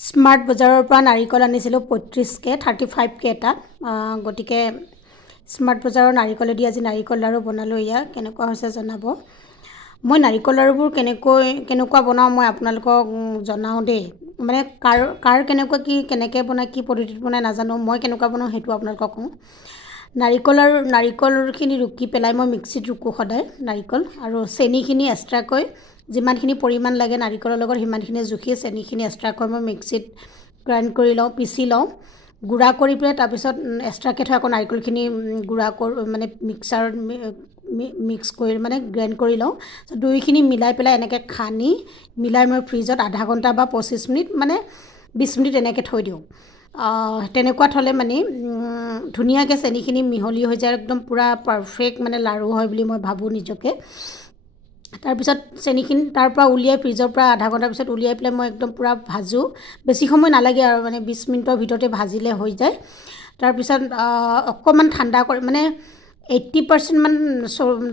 Smart বজাৰৰ পৰা নাৰিকল আনিছিলোঁ 35কে 35কে এটা গতিকে স্মাৰ্ট বজাৰৰ নাৰিকলেদি আজি নাৰিকল লাড়ু বনালোঁ। এয়া কেনেকুৱা হৈছে জনাব। মই নাৰিকল লাড়ুবোৰ কেনেকুৱা বনাওঁ মই আপোনালোকক জনাওঁ দেই। মানে কাৰ কেনেকুৱা কি কেনেকৈ বনায় কি পদ্ধতিত বনায় নাজানো, মই কেনেকুৱা বনাওঁ সেইটো আপোনালোকক কওঁ। নাৰিকলখিনি ৰুকি পেলাই মই মিক্সিত ৰুকোঁ সদায় নাৰিকল, আৰু চেনিখিনি এক্সট্ৰাকৈ যিমানখিনি পৰিমাণ লাগে নাৰিকলৰ লগত সিমানখিনি জুখি চেনিখিনি এক্সট্ৰাকৈ মই মিক্সিত গ্ৰাইণ্ড কৰি লওঁ, পিচি লওঁ, গুড়া কৰি পেলাই তাৰপিছত এক্সট্ৰাকৈ থৈ আকৌ নাৰিকলখিনি গুড়া কৰি মানে মিক্সাৰত মিক্স কৰি মানে গ্ৰাইণ্ড কৰি লওঁ। দুইখিনি মিলাই পেলাই এনেকৈ খানি মিলাই মই ফ্ৰিজত আধা ঘণ্টা বা 25 মিনিট মানে 20 মিনিট এনেকৈ থৈ দিওঁ। তেনেকুৱা থ'লে মানে ধুনীয়াকৈ চেনিখিনি মিহলি হৈ যায়, একদম পূৰা পাৰফেক্ট মানে লাড়ু হয় বুলি মই ভাবোঁ নিজকে। তাৰপিছত চেনিখিনি তাৰ পৰা উলিয়াই ফ্ৰিজৰ পৰা আধা ঘণ্টাৰ পিছত উলিয়াই পেলাই মই একদম পূৰা ভাজোঁ। বেছি সময় নালাগে আৰু মানে 20 মিনিটৰ ভিতৰতে ভাজিলে হৈ যায়। তাৰপিছত অকণমান ঠাণ্ডা কৰি মানে 80% মান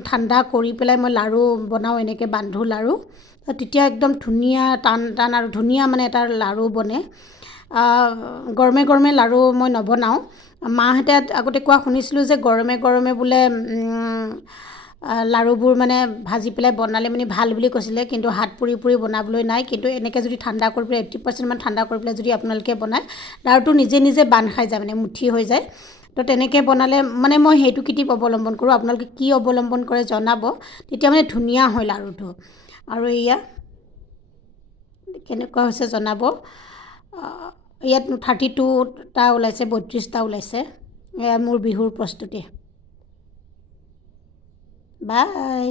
ঠাণ্ডা কৰি পেলাই মই লাড়ু বনাওঁ, এনেকৈ বান্ধো লাড়ু। তেতিয়া একদম ধুনীয়া টান আৰু ধুনীয়া মানে এটা লাড়ু বনে। গৰমে গৰমে লাড়ু মই নবনাওঁ। মাহঁতে আগতে কোৱা শুনিছিলোঁ যে গৰমে গৰমে বোলে লাড়ুবোৰ মানে ভাজি পেলাই বনালে মানে ভাল বুলি কৈছিলে, কিন্তু হাত পুৰি পুৰি বনাবলৈ নাই। কিন্তু এনেকৈ যদি ঠাণ্ডা কৰি পেলাই 80% মান ঠাণ্ডা কৰি পেলাই যদি আপোনালোকে বনায়, লাড়ুটো নিজে নিজে বান্ধ খাই যায়, মানে মুঠি হৈ যায়। তো তেনেকৈ বনালে মানে মই সেইটো টিপ অৱলম্বন কৰোঁ। আপোনালোকে কি অৱলম্বন কৰে জনাব, তেতিয়া মানে ধুনীয়া হয় লাড়ুটো। আৰু এয়া কেনেকুৱা হৈছে জনাব। ইয়াত 32টা ওলাইছে, 32টা ওলাইছে। এয়া মোৰ বিহুৰ প্ৰস্তুতি। বাই।